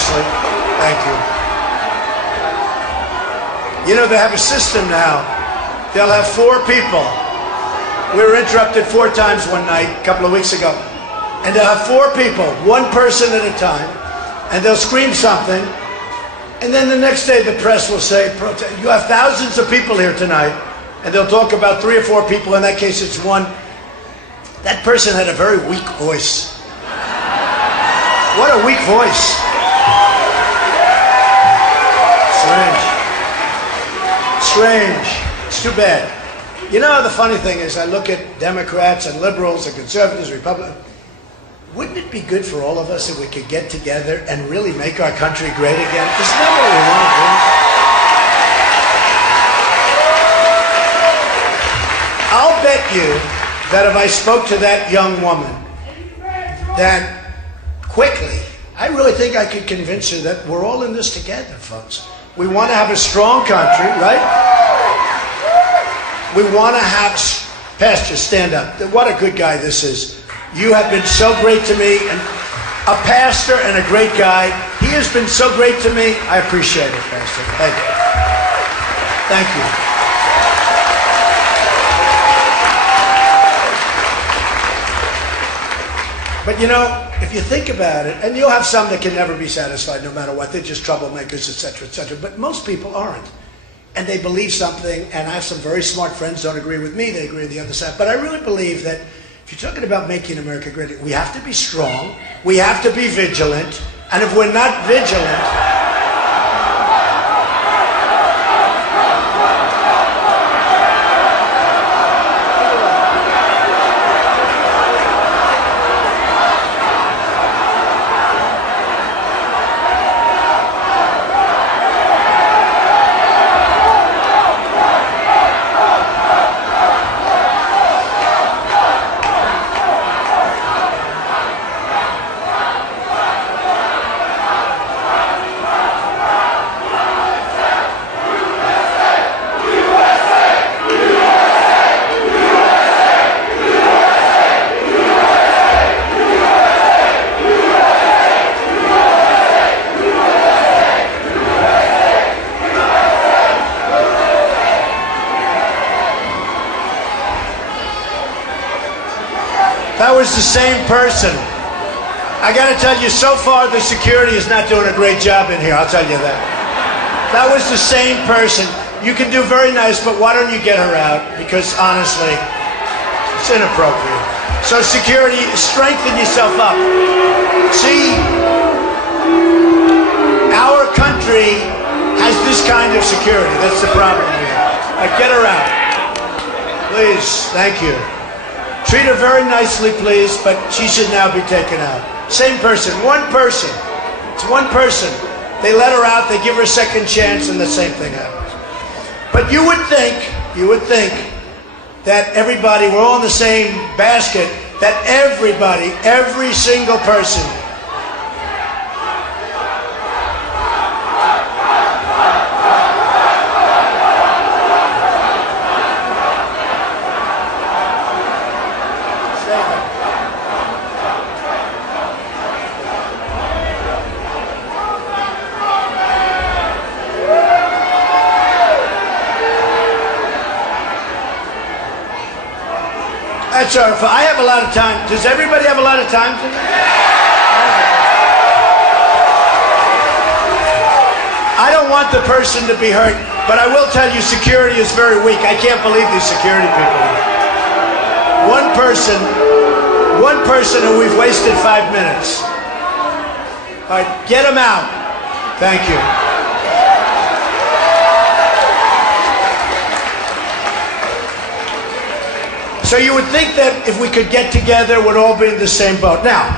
nicely. Thank you. You know, they have a system now. They'll have 4 people. We were interrupted 4 times one night, a couple of weeks ago. And they'll have 4 people, 1 person at a time, and they'll scream something. And then the next day the press will say, you have thousands of people here tonight. And they'll talk about 3 or 4 people. In that case, it's 1. That person had a very weak voice. What a weak voice. Strange. It's too bad. You know, the funny thing is, I look at Democrats and liberals and conservatives, Republicans. Wouldn't it be good for all of us if we could get together and really make our country great again? Isn't that what we want to do? I'll bet you that if I spoke to that young woman, that quickly, I really think I could convince her that we're all in this together, folks. We want to have a strong country, right? We want to have... Pastor, stand up. What a good guy this is. You have been so great to me, and a pastor and a great guy. He has been so great to me. I appreciate it, Pastor. Thank you. Thank you. But you know, if you think about it, and you'll have some that can never be satisfied no matter what, they're just troublemakers, etc., etc., but most people aren't. And they believe something, and I have some very smart friends don't agree with me, they agree with the other side. But I really believe that if you're talking about making America great, we have to be strong, we have to be vigilant, and if we're not vigilant... That was the same person. I got to tell you, so far the security is not doing a great job in here, I'll tell you that. That was the same person. You can do very nice, but why don't you get her out? Because honestly, it's inappropriate. So security, strengthen yourself up. See, our country has this kind of security. That's the problem here. Get her out. Please, thank you. Treat her very nicely, please, but she should now be taken out. Same person, 1 person. It's 1 person. They let her out, they give her a second chance, and the same thing happens. But you would think that everybody, we're all in the same basket, that everybody, every single person, that's all right. I have a lot of time. Does everybody have a lot of time tonight? I don't want the person to be hurt, but I will tell you security is very weak. I can't believe these security people. One person, and we've wasted 5 minutes. All right, get him out. Thank you. So you would think that if we could get together, we'd all be in the same boat. Now,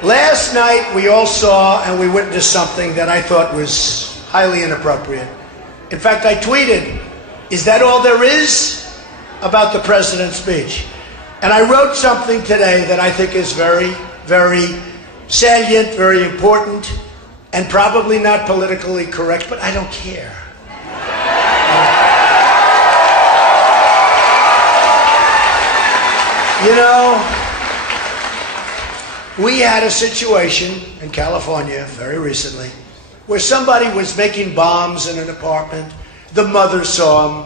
last night we all saw and we witnessed something that I thought was highly inappropriate. In fact, I tweeted, "Is that all there is about the president's speech?" And I wrote something today that I think is very, very salient, very important, and probably not politically correct, but I don't care. You know, We had a situation in California very recently where somebody was making bombs in an apartment. The mother saw him.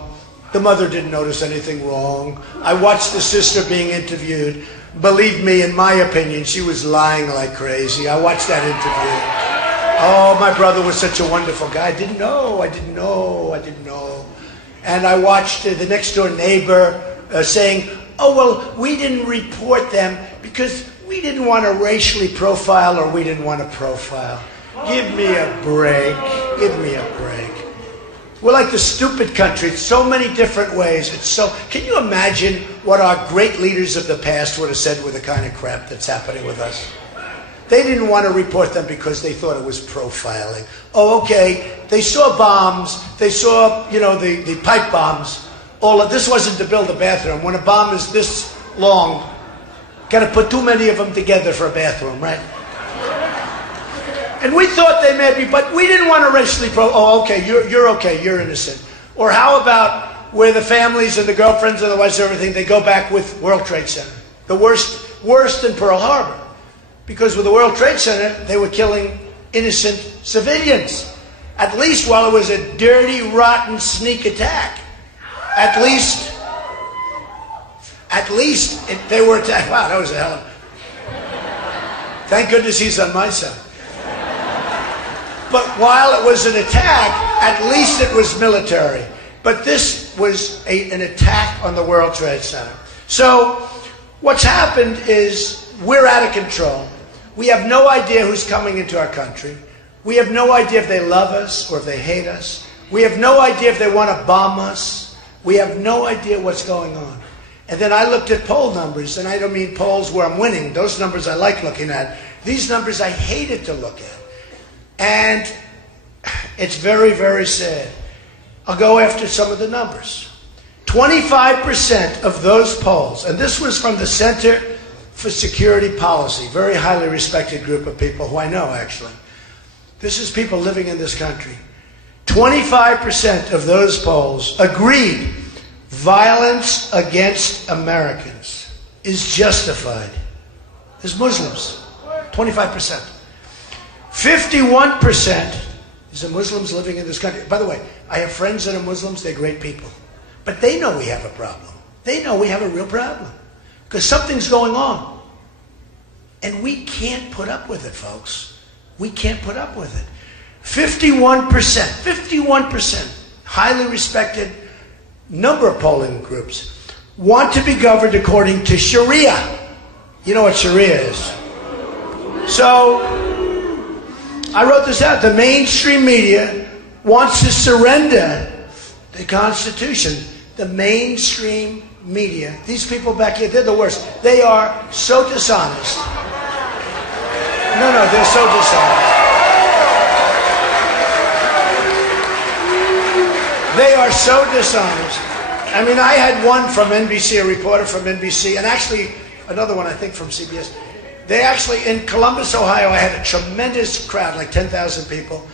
The mother didn't notice anything wrong. I watched the sister being interviewed. Believe me, in my opinion, she was lying like crazy. I watched that interview. Oh, my brother was such a wonderful guy. I didn't know. And I watched the next door neighbor saying, oh, well, we didn't report them because we didn't want to racially profile or we didn't want to profile. Give me a break. Give me a break. We're like the stupid country. It's so many different ways. Can you imagine what our great leaders of the past would have said with the kind of crap that's happening with us? They didn't want to report them because they thought it was profiling. Oh, okay. They saw bombs. They saw, the pipe bombs. This wasn't to build a bathroom. When a bomb is this long, got to put too many of them together for a bathroom, right? And we thought they may be, but we didn't want to racially oh, okay, you're okay, you're innocent. Or how about where the families and the girlfriends and the wives and everything, they go back with World Trade Center. The worst in Pearl Harbor. Because with the World Trade Center, they were killing innocent civilians. At least while it was a dirty, rotten, sneak attack. At least they were attacked. Wow, that was a hell of... Thank goodness he's on my side. But while it was an attack, at least it was military. But this was an attack on the World Trade Center. So what's happened is we're out of control. We have no idea who's coming into our country. We have no idea if they love us or if they hate us. We have no idea if they want to bomb us. We have no idea what's going on. And then I looked at poll numbers, and I don't mean polls where I'm winning. Those numbers I like looking at. These numbers I hated to look at. And it's very, very sad. I'll go after some of the numbers. 25% of those polls, and this was from the Center for Security Policy, very highly respected group of people who I know, actually. This is people living in this country. 25% of those polls agreed violence against Americans is justified. As Muslims, 25%. 51% is the Muslims living in this country. By the way, I have friends that are Muslims, they're great people. But they know we have a problem. They know we have a real problem. Because something's going on. And we can't put up with it, folks. We can't put up with it. 51%, highly respected number of polling groups, want to be governed according to Sharia. You know what Sharia is. So, I wrote this out. The mainstream media wants to surrender the Constitution. The mainstream media. These people back here, they're the worst. They are so dishonest. No, they're so dishonest. They are so dishonest. I mean, I had one from NBC, a reporter from NBC, and actually another one, I think, from CBS. They actually, in Columbus, Ohio, I had a tremendous crowd, like 10,000 people.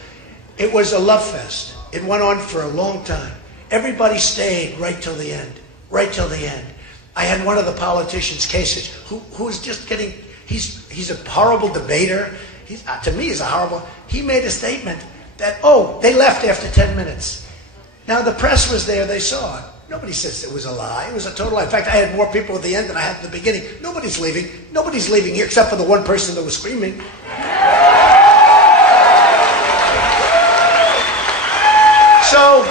It was a love fest. It went on for a long time. Everybody stayed right till the end. Right till the end. I had one of the politicians, Kasich, who's just getting, he's a horrible debater. To me, he's a horrible, he made a statement that, they left after 10 minutes. Now, the press was there, they saw it. Nobody says it was a lie. It was a total lie. In fact, I had more people at the end than I had at the beginning. Nobody's leaving. Nobody's leaving here except for the one person that was screaming. So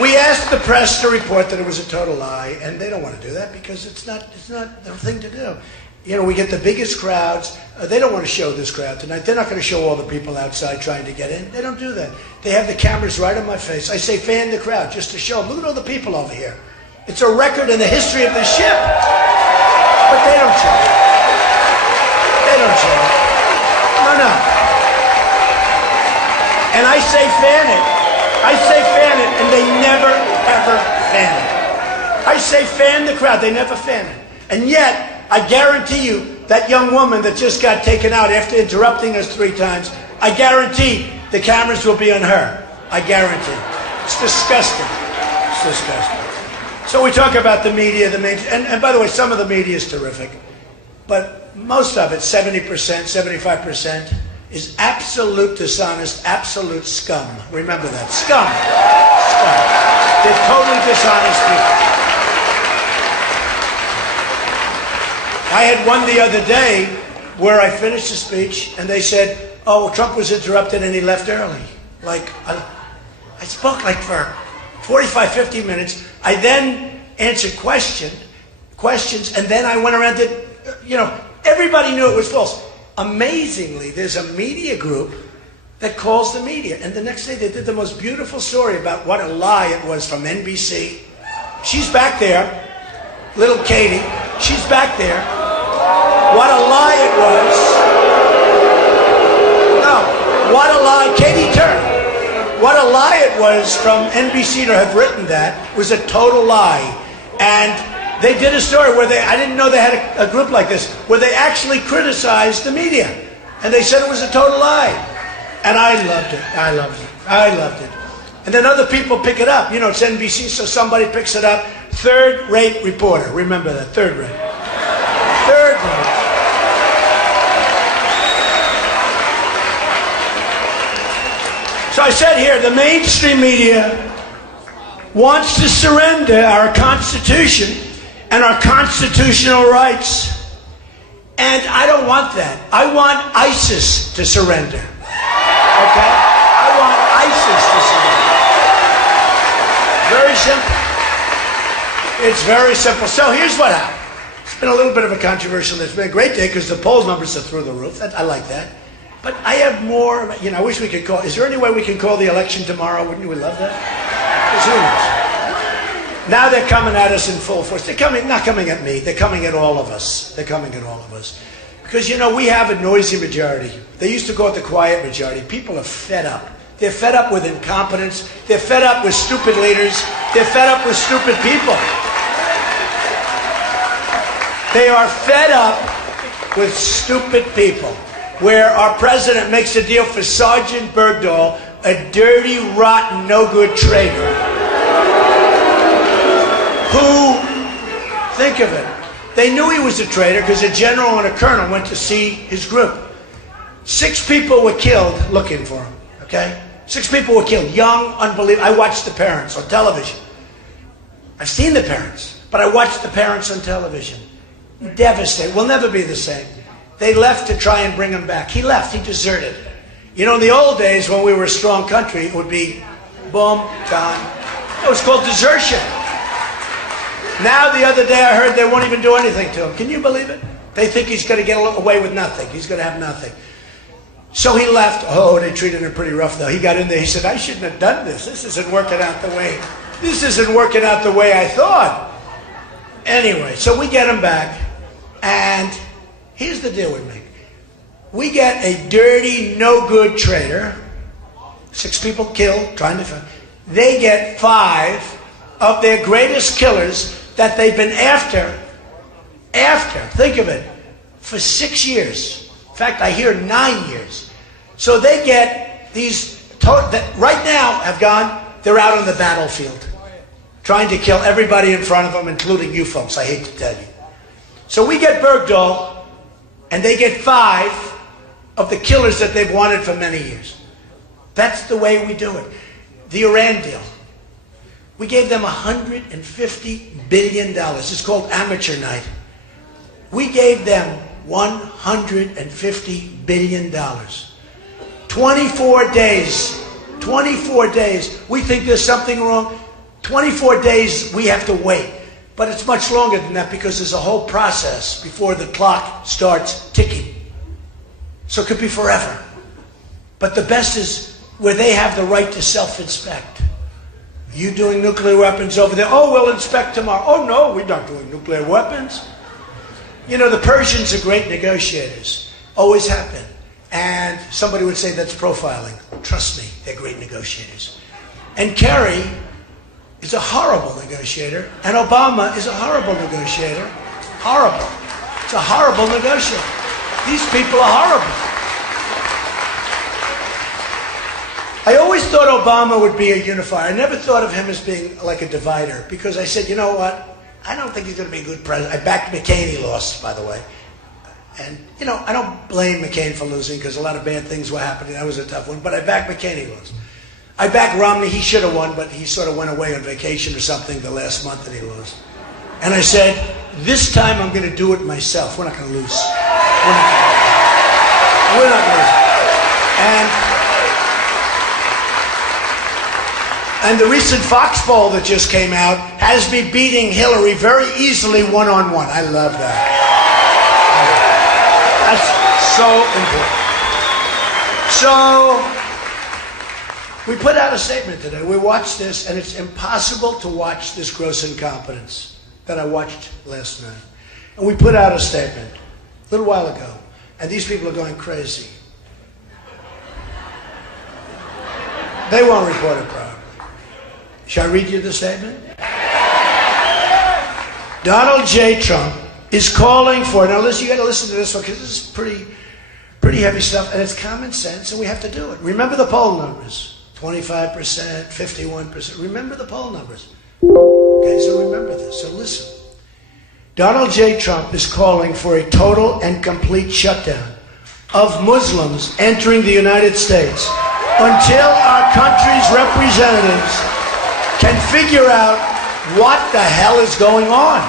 we asked the press to report that it was a total lie, and they don't want to do that because it's not the thing to do. You know, we get the biggest crowds. They don't want to show this crowd tonight. They're not going to show all the people outside trying to get in. They don't do that. They have the cameras right on my face. I say, fan the crowd, just to show them. Look at all the people over here. It's a record in the history of the ship. But they don't show it. They don't show it. No. And I say, fan it. I say, fan it, and they never, ever fan it. I say, fan the crowd. They never fan it. And yet, I guarantee you, that young woman that just got taken out after interrupting us 3 times, I guarantee the cameras will be on her. I guarantee. It's disgusting. It's disgusting. So we talk about the media, and by the way, some of the media is terrific. but most of it, 70%, 75%, is absolute dishonest, absolute scum. Remember that. Scum. Scum. They're totally dishonest people. I had one the other day where I finished the speech and they said, oh, Trump was interrupted and he left early. Like, I spoke like for 45, 50 minutes. I then answered questions, and then I went around to, everybody knew it was false. Amazingly, there's a media group that calls the media. And the next day they did the most beautiful story about what a lie it was from NBC. She's back there, little Katie. She's back there. What a lie it was. No, what a lie. Katie Turner. What a lie it was from NBC to have written that was a total lie. And they did a story where I didn't know they had a group like this, where they actually criticized the media. And they said it was a total lie. And I loved it. I loved it. And then other people pick it up. It's NBC, so somebody picks it up. Third-rate reporter. Remember that, third-rate. Third-rate. So I said here, the mainstream media wants to surrender our Constitution and our constitutional rights. And I don't want that. I want ISIS to surrender. Okay? I want ISIS to surrender. Very simple. It's very simple. So here's what happened. It's been a little bit of a controversial. It's been a great day because the poll numbers are through the roof. I like that. But I have more, I wish we could call. Is there any way we can call the election tomorrow? Wouldn't we love that? Because who knows? Now they're coming at us in full force. They're not coming at me. They're coming at all of us. They're coming at all of us. Because, we have a noisy majority. They used to call it the quiet majority. People are fed up. They're fed up with incompetence. They're fed up with stupid leaders. They're fed up with stupid people. They are fed up with stupid people. Where our president makes a deal for Sergeant Bergdahl, a dirty, rotten, no-good traitor. Who, think of it, they knew he was a traitor because a general and a colonel went to see his group. 6 people were killed looking for him, okay? 6 people were killed, young, unbelievable. I watched the parents on television. I've seen the parents, but I watched the parents on television. Devastated, we'll never be the same. They left to try and bring him back. He left. He deserted. In the old days when we were a strong country, it would be boom, gone. It was called desertion. Now, the other day I heard they won't even do anything to him. Can you believe it? They think he's going to get away with nothing. He's going to have nothing. So he left. Oh, they treated him pretty rough, though. He got in there. He said, I shouldn't have done this. This isn't working out the way I thought. Anyway, so we get him back, and here's the deal we make. We get a dirty, no-good traitor. 6 people killed, trying to find. They get 5 of their greatest killers that they've been after, think of it, for 6 years. In fact, I hear 9 years. So they get these, that right now have gone, they're out on the battlefield, trying to kill everybody in front of them, including you folks, I hate to tell you. So we get Bergdahl, and they get 5 of the killers that they've wanted for many years. That's the way we do it. The Iran deal. We gave them $150 billion. It's called amateur night. We gave them $150 billion. 24 days. 24 days. We think there's something wrong. 24 days we have to wait. But it's much longer than that because there's a whole process before the clock starts ticking. So it could be forever. But the best is where they have the right to self-inspect. You doing nuclear weapons over there? Oh, we'll inspect tomorrow. Oh, no, we're not doing nuclear weapons. The Persians are great negotiators. Always have been. And somebody would say that's profiling. Trust me, they're great negotiators. And Kerry is a horrible negotiator, and Obama is a horrible negotiator. Horrible. It's a horrible negotiator. These people are horrible. I always thought Obama would be a unifier. I never thought of him as being like a divider, because I said, you know what? I don't think he's going to be a good president. I backed McCain, he lost, by the way. And, you know, I don't blame McCain for losing because a lot of bad things were happening. That was a tough one. But I backed McCain, he lost. I backed Romney, he should have won, but he sort of went away on vacation or something the last month and he lost. And I said, this time I'm going to do it myself. We're not going to lose. We're not going to lose. And the recent Fox poll that just came out has me beating Hillary very easily one-on-one. I love that. That's so important. So, we put out a statement today. We watched this, and it's impossible to watch this gross incompetence that I watched last night. And we put out a statement a little while ago, and these people are going crazy. They won't report it properly. Shall I read you the statement? Donald J. Trump is calling for, now listen, you got to listen to this one because this is pretty heavy stuff, and it's common sense, and we have to do it. Remember the poll numbers: 25%, 51%. Remember the poll numbers. Okay, so remember this. So listen. Donald J. Trump is calling for a total and complete shutdown of Muslims entering the United States until our country's representatives can figure out what the hell is going on.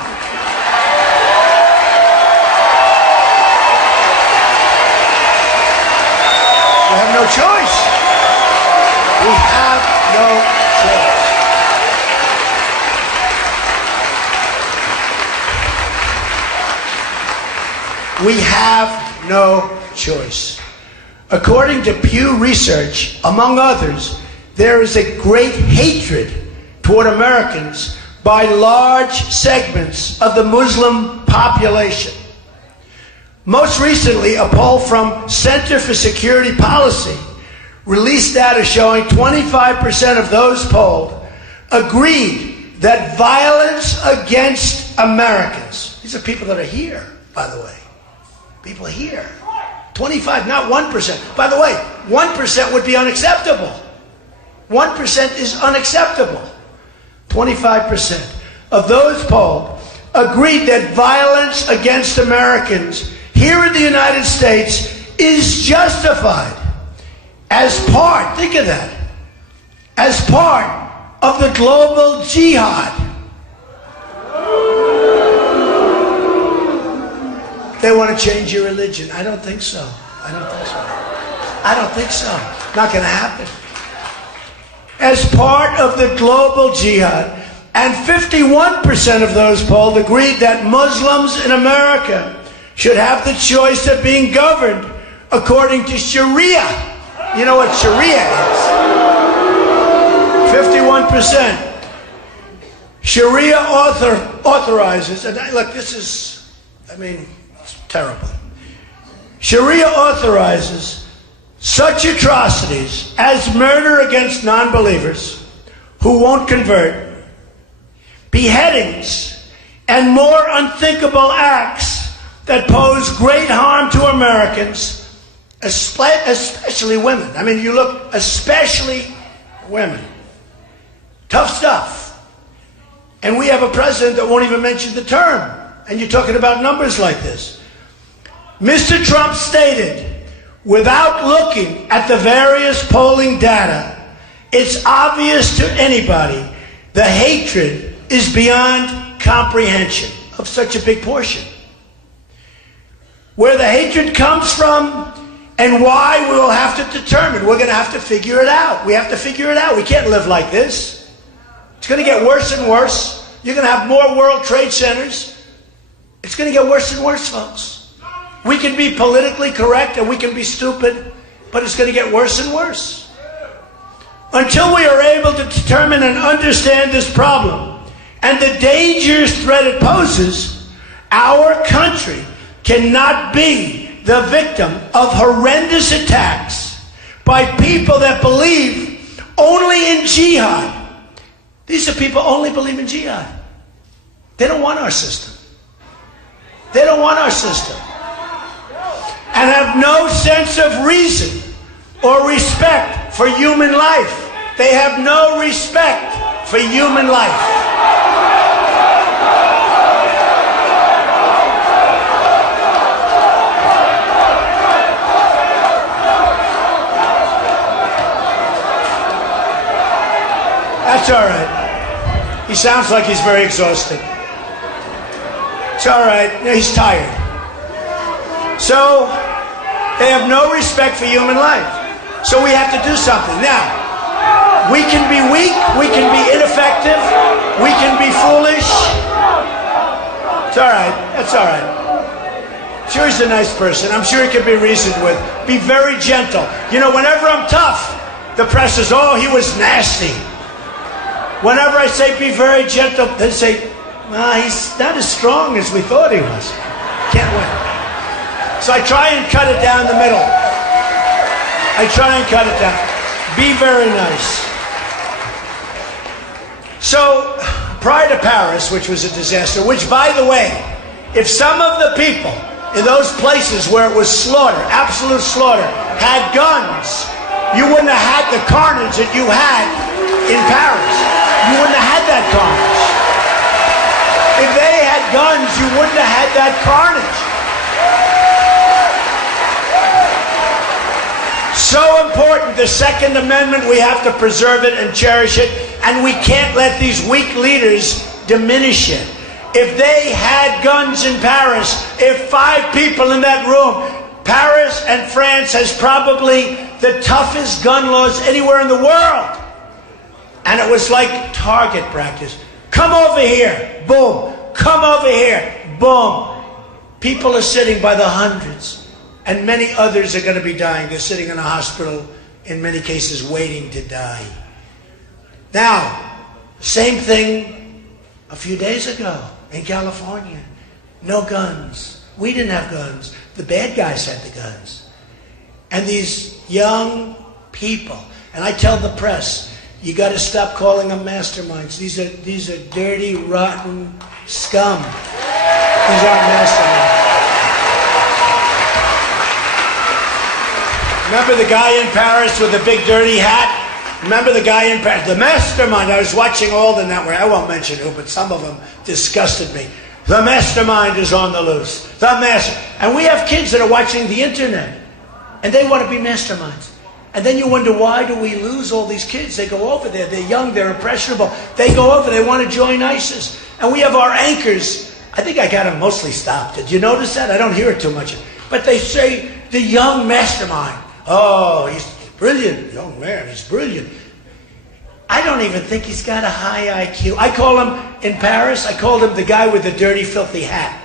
We have no choice. We have no choice. We have no choice. According to Pew Research, among others, there is a great hatred toward Americans by large segments of the Muslim population. Most recently, a poll from Center for Security Policy released data showing 25% of those polled agreed that violence against Americans, these are people that are here, by the way, people here, 25, not 1%. By the way, 1% would be unacceptable. 1% is unacceptable. 25% of those polled agreed that violence against Americans here in the United States is justified as part, think of that, as part of the global jihad. They want to change your religion. I don't think so. I don't think so. I don't think so. Not going to happen. As part of the global jihad, and 51% of those polled agreed that Muslims in America should have the choice of being governed according to Sharia. You know what Sharia is? 51%. Sharia authorizes, and look, this is, I mean, it's terrible. Sharia authorizes such atrocities as murder against non-believers who won't convert, beheadings, and more unthinkable acts that pose great harm to Americans, especially women. I mean, you look, especially women. Tough stuff. And we have a president that won't even mention the term. And you're talking about numbers like this. Mr. Trump stated, without looking at the various polling data, it's obvious to anybody the hatred is beyond comprehension of such a big portion. Where the hatred comes from and why, we will have to determine. We're going to have to figure it out. We have to figure it out. We can't live like this. It's going to get worse and worse. You're going to have more World Trade Centers. It's going to get worse and worse, folks. We can be politically correct and we can be stupid, but it's going to get worse and worse. Until we are able to determine and understand this problem and the dangerous threat it poses, our country cannot be the victim of horrendous attacks by people that believe only in jihad. These are people who only believe in jihad. They don't want our system. They don't want our system. And have no sense of reason or respect for human life. They have no respect for human life. It's all right. He sounds like he's very exhausted. It's all right. He's tired. So, they have no respect for human life. So we have to do something. Now, we can be weak, we can be ineffective, we can be foolish. It's all right. That's all right. Sure, he's a nice person. I'm sure he can be reasoned with. Be very gentle. You know, whenever I'm tough, the press says, oh, he was nasty. Whenever I say be very gentle, they say, well, he's not as strong as we thought he was. Can't win. So I try and cut it down the middle. I try and cut it down. Be very nice. So, prior to Paris, which was a disaster, which, by the way, if some of the people in those places where it was slaughter, absolute slaughter, had guns, you wouldn't have had the carnage that you had in Paris. You wouldn't have had that carnage. If they had guns, you wouldn't have had that carnage. So important, the Second Amendment, we have to preserve it and cherish it, and we can't let these weak leaders diminish it. If they had guns in Paris, if 5 people in that room, Paris and France has probably the toughest gun laws anywhere in the world. And it was like target practice. Come over here, boom. Come over here, boom. People are sitting by the hundreds. And many others are going to be dying. They're sitting in a hospital, in many cases, waiting to die. Now, same thing a few days ago in California. No guns. We didn't have guns. The bad guys had the guns. And these young people, and I tell the press, you got to stop calling them masterminds. These are dirty, rotten scum. These aren't masterminds. Remember the guy in Paris with the big dirty hat? Remember the guy in Paris? The mastermind. I was watching all the network. I won't mention who, but some of them disgusted me. The mastermind is on the loose. The master. And we have kids that are watching the internet, and they want to be masterminds. And then you wonder, why do we lose all these kids? They go over there. They're young. They're impressionable. They go over. They want to join ISIS. And we have our anchors. I think I got them mostly stopped. Did you notice that? I don't hear it too much. But they say, the young mastermind. Oh, he's brilliant. Young man, he's brilliant. I don't even think he's got a high IQ. I call him, in Paris, I called him the guy with the dirty, filthy hat.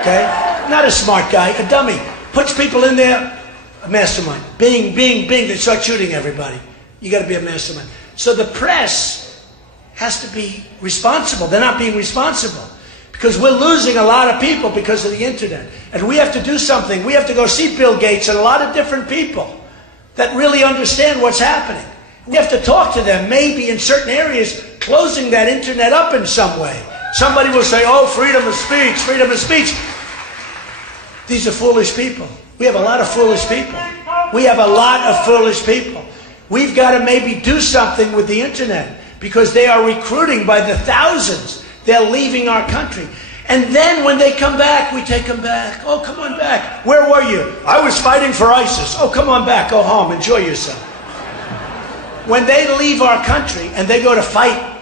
Okay? Not a smart guy, a dummy. Puts people in there, a mastermind. Bing, bing, bing. They start shooting everybody. You got to be a mastermind. So the press has to be responsible. They're not being responsible. Because we're losing a lot of people because of the internet. And we have to do something. We have to go see Bill Gates and a lot of different people that really understand what's happening. We have to talk to them, maybe in certain areas, closing that internet up in some way. Somebody will say, oh, freedom of speech, freedom of speech. These are foolish people. We have a lot of foolish people. We have a lot of foolish people. We've got to maybe do something with the internet because they are recruiting by the thousands. They're leaving our country. And then when they come back, we take them back. Oh, come on back. Where were you? I was fighting for ISIS. Oh, come on back. Go home. Enjoy yourself. When they leave our country and they go to fight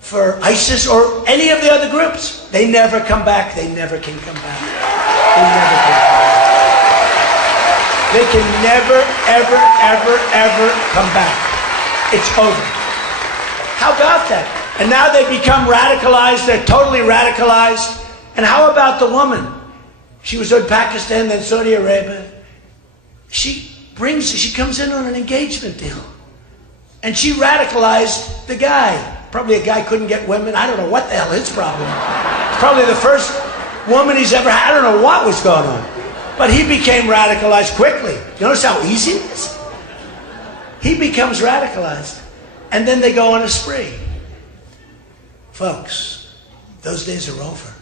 for ISIS or any of the other groups, they never come back. They never can come back. They never can come back. They can never, ever, ever, ever come back. It's over. How about that? And now they become radicalized. They're totally radicalized. And how about the woman? She was in Pakistan, then Saudi Arabia. She comes in on an engagement deal. And she radicalized the guy. Probably a guy couldn't get women. I don't know what the hell his problem was. It's probably the first woman he's ever had. I don't know what was going on. But he became radicalized quickly. You notice how easy it is? He becomes radicalized. And then they go on a spree. Folks, those days are over.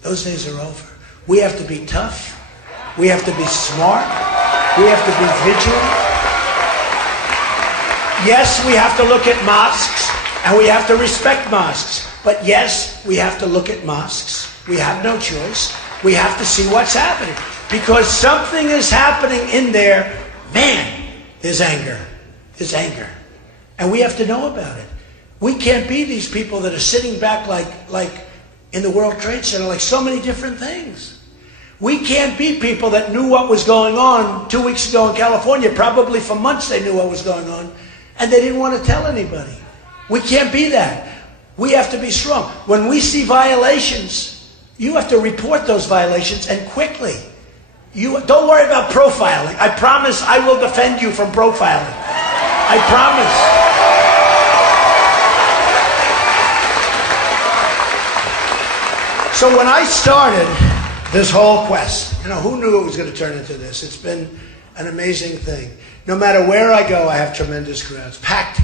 Those days are over. We have to be tough. We have to be smart. We have to be vigilant. Yes, we have to look at mosques, and we have to respect mosques. But yes, we have to look at mosques. We have no choice. We have to see what's happening. Because something is happening in there. Man, there's anger. There's anger. And we have to know about it. We can't be these people that are sitting back like in the World Trade Center, like so many different things. We can't be people that knew what was going on 2 weeks ago in California. Probably for months they knew what was going on, and they didn't want to tell anybody. We can't be that. We have to be strong. When we see violations, you have to report those violations, and quickly. You don't worry about profiling. I promise I will defend you from profiling. I promise. So when I started this whole quest, who knew it was going to turn into this? It's been an amazing thing. No matter where I go, I have tremendous crowds, packed.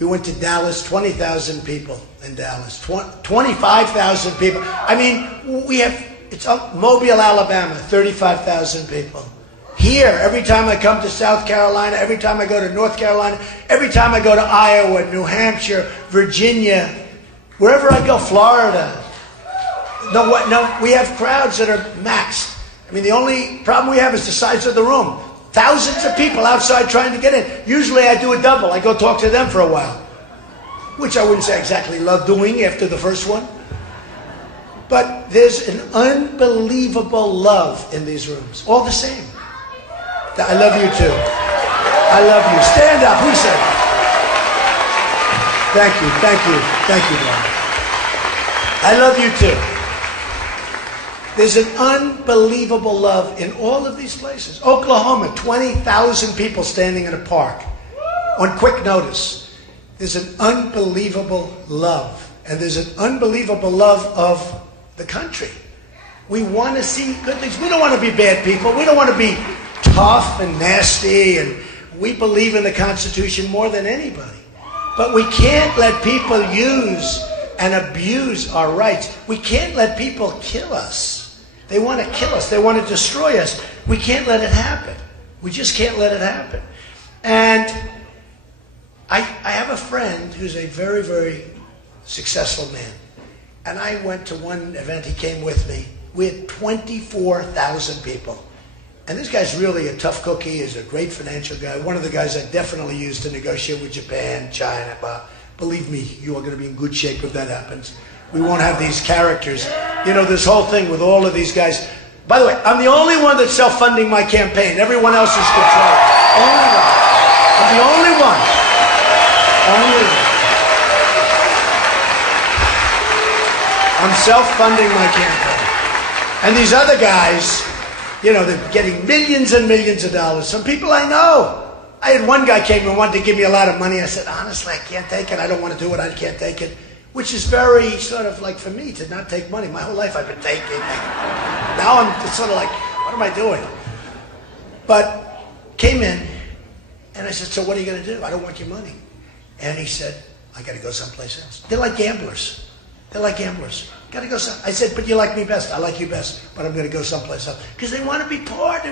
We went to Dallas, 20,000 people in Dallas, 25,000 people. I mean, it's up Mobile, Alabama, 35,000 people. Here, every time I come to South Carolina, every time I go to North Carolina, every time I go to Iowa, New Hampshire, Virginia, wherever I go, Florida. No, we have crowds that are maxed. I mean, the only problem we have is the size of the room. Thousands of people outside trying to get in. Usually I do a double. I go talk to them for a while, which I wouldn't say exactly love doing after the first one. But there's an unbelievable love in these rooms. All the same. I love you too. I love you. Stand up. Who said it? Thank you, Brian. I love you too. There's an unbelievable love in all of these places. Oklahoma, 20,000 people standing in a park on quick notice. There's an unbelievable love. And there's an unbelievable love of the country. We want to see good things. We don't want to be bad people. We don't want to be tough and nasty. And we believe in the Constitution more than anybody. But we can't let people use and abuse our rights. We can't let people kill us. They want to kill us. They want to destroy us. We can't let it happen. We just can't let it happen. And I have a friend who's a very, very successful man. And I went to one event. He came with me. We had 24,000 people. And this guy's really a tough cookie. He's a great financial guy. One of the guys I definitely used to negotiate with Japan, China. Believe me, you are going to be in good shape if that happens. We won't have these characters. This whole thing with all of these guys. By the way, I'm the only one that's self-funding my campaign. Everyone else is controlled. Only one. I'm the only one. Only one. I'm self-funding my campaign. And these other guys, they're getting millions and millions of dollars. Some people I know. I had one guy came and wanted to give me a lot of money. I said, honestly, I can't take it. I don't want to do it. I can't take it. Which is very sort of like for me to not take money. My whole life I've been taking. Now I'm sort of like, what am I doing? But came in and I said, so what are you going to do? I don't want your money. And he said, I got to go someplace else. They're like gamblers. Got to go some. I said, but you like me best. I like you best, but I'm going to go someplace else. Because they want to be part.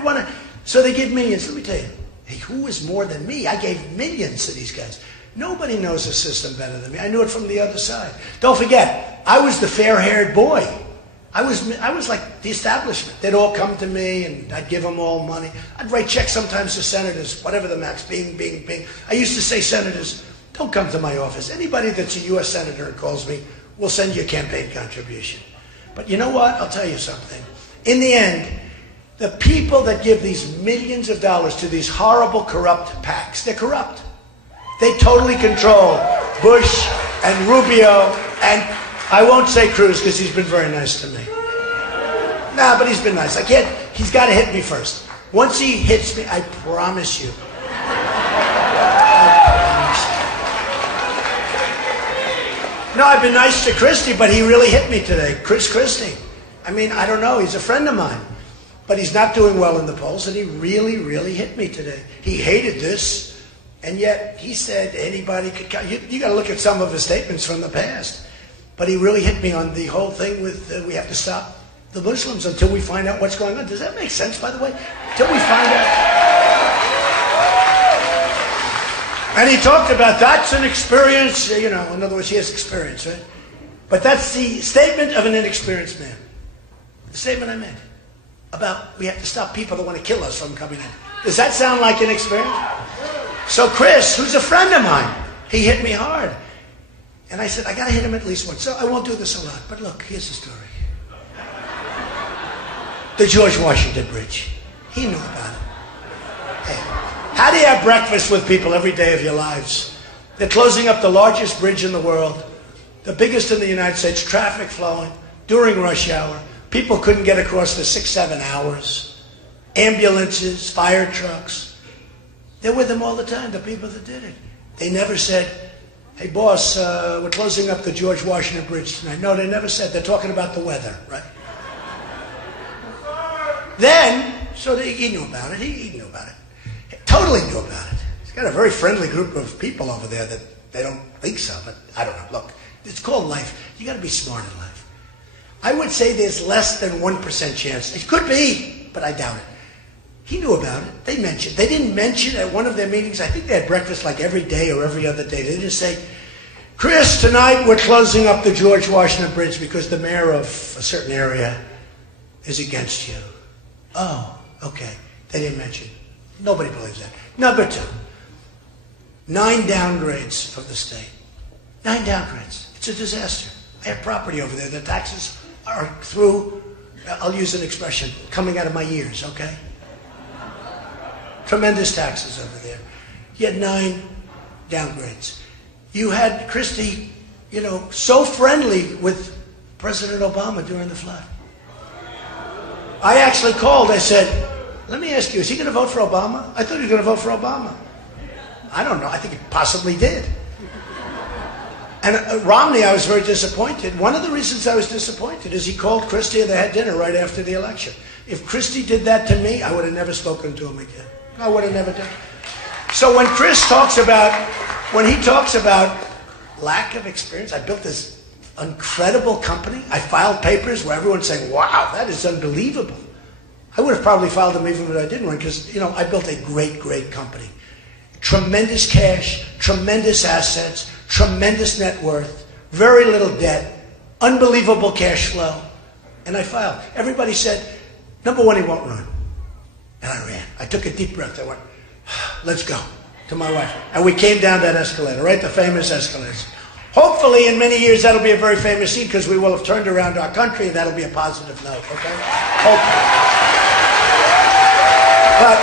So they give millions. Let me tell you, hey, who is more than me? I gave millions to these guys. Nobody knows the system better than me. I knew it from the other side. Don't forget, I was the fair-haired boy. I was like the establishment. They'd all come to me, and I'd give them all money. I'd write checks sometimes to senators, whatever the max, bing. I used to say, senators, don't come to my office. Anybody that's a U.S. senator and calls me, we'll send you a campaign contribution. But you know what? I'll tell you something. In the end, the people that give these millions of dollars to these horrible, corrupt PACs, they're corrupt. They totally control Bush and Rubio, and I won't say Cruz because he's been very nice to me. Nah, but he's been nice. He's got to hit me first. Once he hits me, I promise you. No, I've been nice to Christie, but he really hit me today. Chris Christie. I mean, I don't know. He's a friend of mine. But he's not doing well in the polls, and he really, really hit me today. He hated this. And yet, he said anybody could come. You got to look at some of his statements from the past. But he really hit me on the whole thing with we have to stop the Muslims until we find out what's going on. Does that make sense, by the way? Until we find out. And he talked about that's an experience, in other words, he has experience, right? But that's the statement of an inexperienced man. The statement I made about we have to stop people that want to kill us from coming in. Does that sound like inexperience? So Chris, who's a friend of mine, He hit me hard. And I said, I got to hit him at least once. So I won't do this a lot, but look, here's the story. The George Washington Bridge. He knew about it. Hey, how do you have breakfast with people every day of your lives? They're closing up the largest bridge in the world, the biggest in the United States, traffic flowing during rush hour. People couldn't get across for 6-7 hours. Ambulances, fire trucks. They're with them all the time, the people that did it. They never said, hey boss, we're closing up the George Washington Bridge tonight. No, they never said. They're talking about the weather, right? Then, so he knew about it. He knew about it. He totally knew about it. He's got a very friendly group of people over there that they don't think so, but I don't know. Look, it's called life. You got to be smart in life. I would say there's less than 1% chance. It could be, but I doubt it. He knew about it. They mentioned. They didn't mention at one of their meetings. I think they had breakfast like every day or every other day. They didn't say, Chris, tonight we're closing up the George Washington Bridge because the mayor of a certain area is against you. Oh, okay. They didn't mention. Nobody believes that. Number 2, 9 downgrades of the state. 9 downgrades. It's a disaster. I have property over there. The taxes are through, I'll use an expression, coming out of my ears, okay? Tremendous taxes over there. You had 9 downgrades. You had Christie, so friendly with President Obama during the flood. I actually called. I said, let me ask you, is he going to vote for Obama? I thought he was going to vote for Obama. I don't know. I think he possibly did. And Romney, I was very disappointed. One of the reasons I was disappointed is he called Christie and they had dinner right after the election. If Christie did that to me, I would have never spoken to him again. I would have never done it. So when he talks about lack of experience, I built this incredible company. I filed papers where everyone's saying, wow, that is unbelievable. I would have probably filed them even if I didn't run because, I built a great, great company. Tremendous cash, tremendous assets, tremendous net worth, very little debt, unbelievable cash flow. And I filed. Everybody said, number 1, he won't run. And I ran. I took a deep breath. I went, let's go, to my wife. And we came down that escalator, right? The famous escalators. Hopefully, in many years, that'll be a very famous scene because we will have turned around our country and that'll be a positive note, okay? Hopefully. But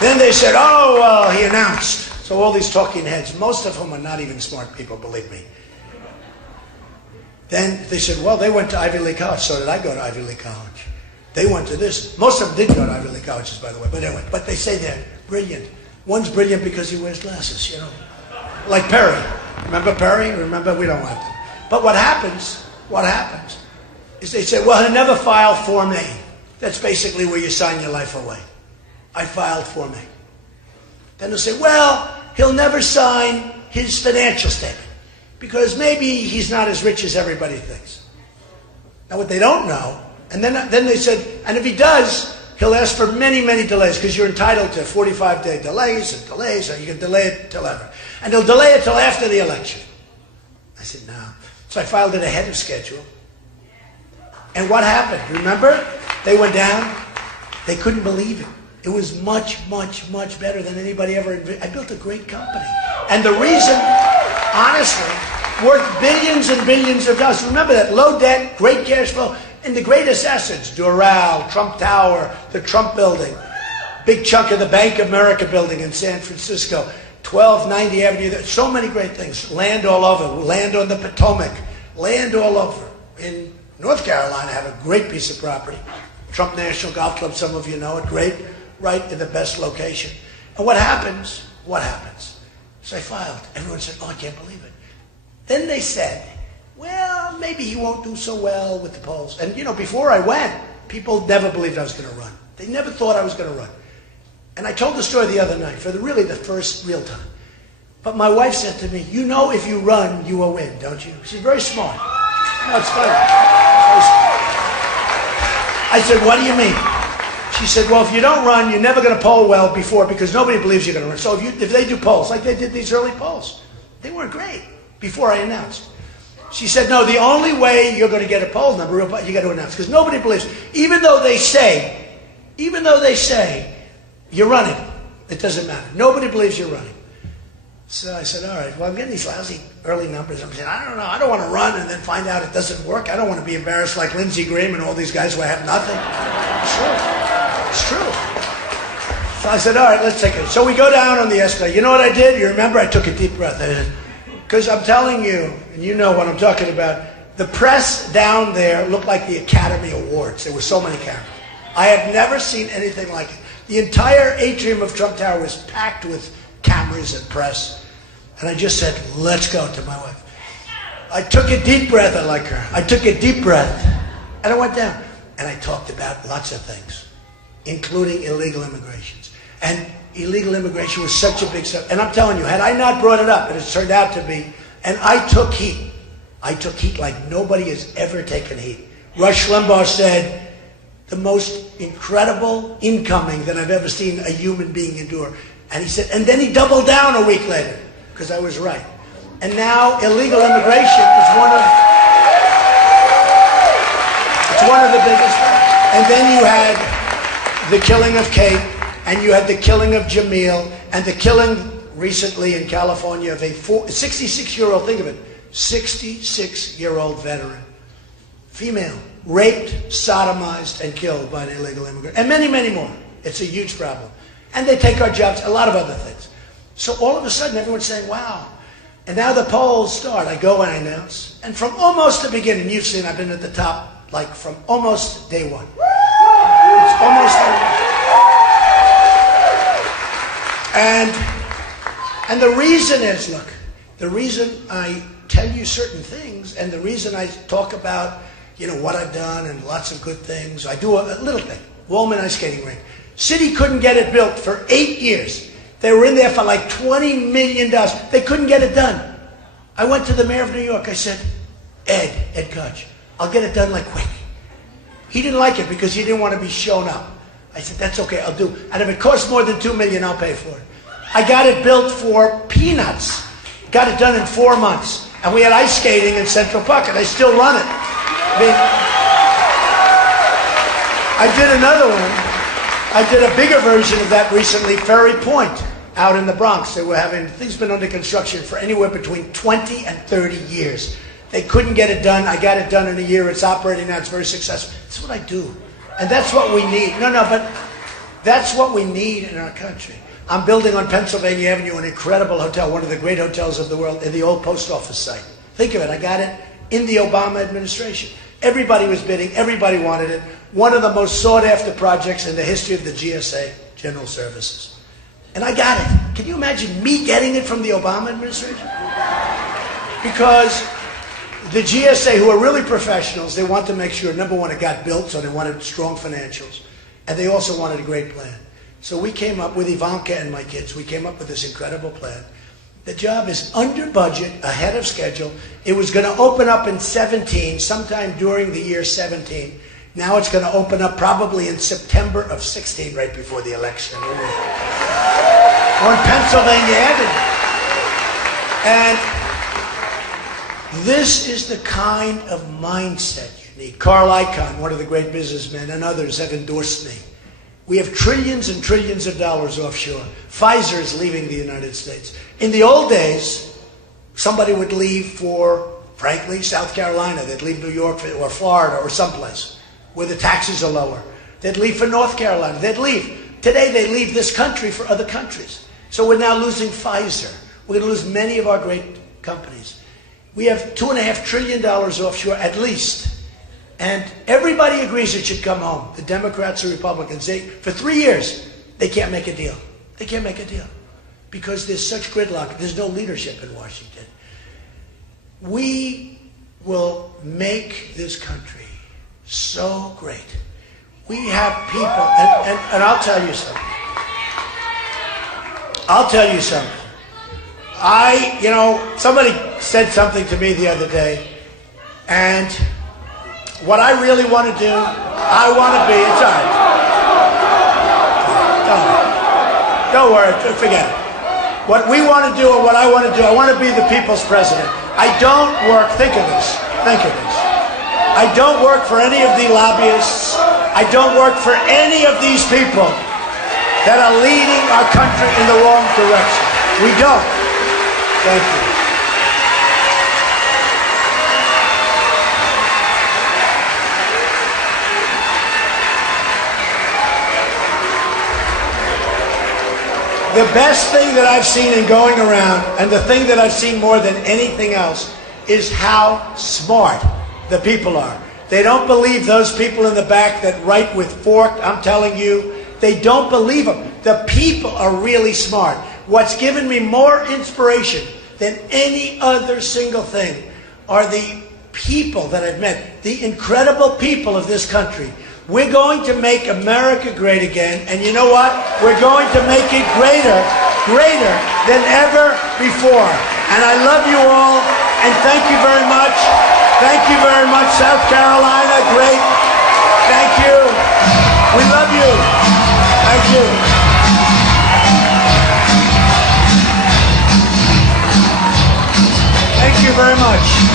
then they said, oh, well, he announced. So all these talking heads, most of whom are not even smart people, believe me. Then they said, well, they went to Ivy League College. So did I go to Ivy League College. They went to this. Most of them did go to Ivy League colleges, by the way. But anyway, but they say they're brilliant. One's brilliant because he wears glasses, Like Perry. Remember Perry? Remember? We don't like them. But what happens is they say, well, he'll never file Form A. That's basically where you sign your life away. I filed Form A. Then they'll say, well, he'll never sign his financial statement because maybe he's not as rich as everybody thinks. Now, what they don't know, and then they said, and if he does, he'll ask for many, many delays because you're entitled to 45-day delays, so you can delay it till ever. And he'll delay it till after the election. I said, no. So I filed it ahead of schedule. And what happened? Remember? They went down. They couldn't believe it. It was much, much, much better than anybody ever envisioned. I built a great company. And the reason, honestly, worth billions and billions of dollars. Remember that, low debt, great cash flow, and the greatest assets, Doral, Trump Tower, the Trump Building, big chunk of the Bank of America building in San Francisco, 1290 Avenue, so many great things. Land all over, land on the Potomac, land all over. In North Carolina, I have a great piece of property. Trump National Golf Club, some of you know it, great, right in the best location. And what happens? So I filed. Everyone said, oh, I can't believe it. Then they said, well, maybe he won't do so well with the polls. And, before I went, people never believed I was going to run. They never thought I was going to run. And I told the story the other night for the first real time. But my wife said to me, if you run, you will win, don't you? She's very smart. No, it's funny. I said, what do you mean? She said, well, if you don't run, you're never going to poll well because nobody believes you're going to run. So if they do polls, like they did these early polls, they weren't great before I announced. She said, no, the only way you're going to get a poll number, you got to announce, because nobody believes. Even though they say you're running, It doesn't matter. Nobody believes you're running. So I said, all right, well, I'm getting these lousy early numbers. I'm saying, I don't know. I don't want to run and then find out it doesn't work. I don't want to be embarrassed like Lindsey Graham and all these guys who have nothing. It's true. It's true. So I said, all right, let's take it. So we go down on the escalator. You know what I did? You remember? I took a deep breath. Because I'm telling you, and you know what I'm talking about, the press down there looked like the Academy Awards. There were so many cameras. I have never seen anything like it. The entire atrium of Trump Tower was packed with cameras and press. And I just said, let's go, to my wife. I took a deep breath. I like her. I took a deep breath. And I went down. And I talked about lots of things, including illegal immigrations. And illegal immigration was such a big stuff. And I'm telling you, had I not brought it up, it has turned out to be, and I took heat. I took heat like nobody has ever taken heat. Rush Limbaugh said, the most incredible incoming that I've ever seen a human being endure. And he said, and then he doubled down a week later, because I was right. And now illegal immigration is one of the biggest things. And then you had the killing of Kate, and you had the killing of Jamil, and the killing recently in California of a 66-year-old, think of it, 66-year-old veteran, female, raped, sodomized, and killed by an illegal immigrant, and many, many more. It's a huge problem. And they take our jobs, a lot of other things. So all of a sudden, everyone's saying, wow. And now the polls start. I go and I announce. And from almost the beginning, you've seen I've been at the top, like from almost day one. It's almost day one. And the reason is, look, the reason I tell you certain things, and the reason I talk about, you know, what I've done and lots of good things. I do a little thing. Woolman Ice Skating Rink. City couldn't get it built for 8 years. They were in there for like $20 million. They couldn't get it done. I went to the mayor of New York. I said, Ed Koch, I'll get it done like quick. He didn't like it because he didn't want to be shown up. I said, that's okay, I'll do. And if it costs more than $2 million, I'll pay for it. I got it built for peanuts. Got it done in 4 months. And we had ice skating in Central Park, and I still run it. I mean, I did another one. I did a bigger version of that recently, Ferry Point, out in the Bronx. They were having, things been under construction for anywhere between 20 and 30 years. They couldn't get it done. I got it done in a year. It's operating now. It's very successful. That's what I do. And that's what we need. But that's what we need in our country. I'm building on Pennsylvania Avenue an incredible hotel, one of the great hotels of the world, in the old post office site. Think of it. I got it in the Obama administration. Everybody was bidding. Everybody wanted it. One of the most sought-after projects in the history of the GSA, General Services. And I got it. Can you imagine me getting it from the Obama administration? Because the GSA, who are really professionals, they want to make sure, number one, it got built, so they wanted strong financials. And they also wanted a great plan. So we came up with Ivanka and my kids, we came up with this incredible plan. The job is under budget, ahead of schedule. It was going to open up in 17, sometime during the year 17. Now it's going to open up probably in September of 16, right before the election. On Pennsylvania Avenue. And this is the kind of mindset you need. Carl Icahn, one of the great businessmen, and others have endorsed me. We have trillions and trillions of dollars offshore. Pfizer is leaving the United States. In the old days, somebody would leave for, frankly, South Carolina. They'd leave New York or Florida or someplace where the taxes are lower. They'd leave for North Carolina. They'd leave. Today, they leave this country for other countries. So we're now losing Pfizer. We're going to lose many of our great companies. We have $2.5 trillion offshore at least. And everybody agrees it should come home. The Democrats and Republicans. For 3 years, they can't make a deal. They can't make a deal. Because there's such gridlock. There's no leadership in Washington. We will make this country so great. We have people, and I'll tell you something. I'll tell you something. Somebody said something to me the other day, and what I really want to do, I want to be, it's all right. Don't worry, forget it. What we want to do and what I want to do, I want to be the people's president. I don't work, think of this. I don't work for any of the lobbyists. I don't work for any of these people. that are leading our country in the wrong direction. We don't. Thank you. The best thing that I've seen in going around, and the thing that I've seen more than anything else, is how smart the people are. They don't believe those people in the back that write with fork. I'm telling you, they don't believe them. The people are really smart. What's given me more inspiration than any other single thing are the people that I've met, the incredible people of this country. We're going to make America great again, and you know what? We're going to make it greater than ever before. And I love you all, and thank you very much. Thank you very much, South Carolina. Great. Thank you. We love you. Thank you. Thank you very much.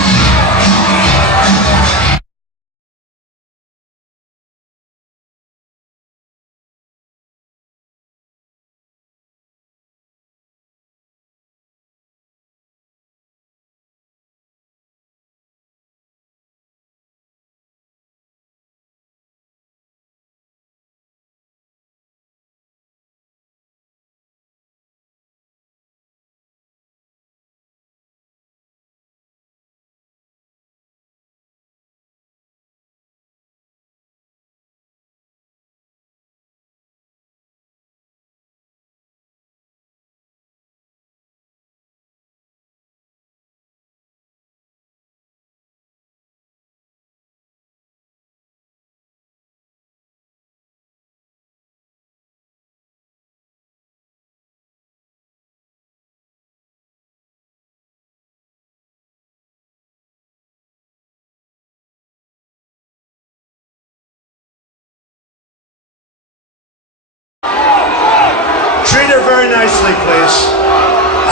Treat her very nicely, please.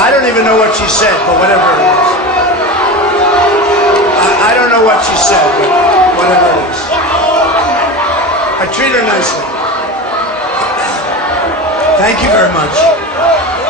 I don't even know what she said, but whatever it is. I don't know what she said, but whatever it is. I treat her nicely. Thank you very much.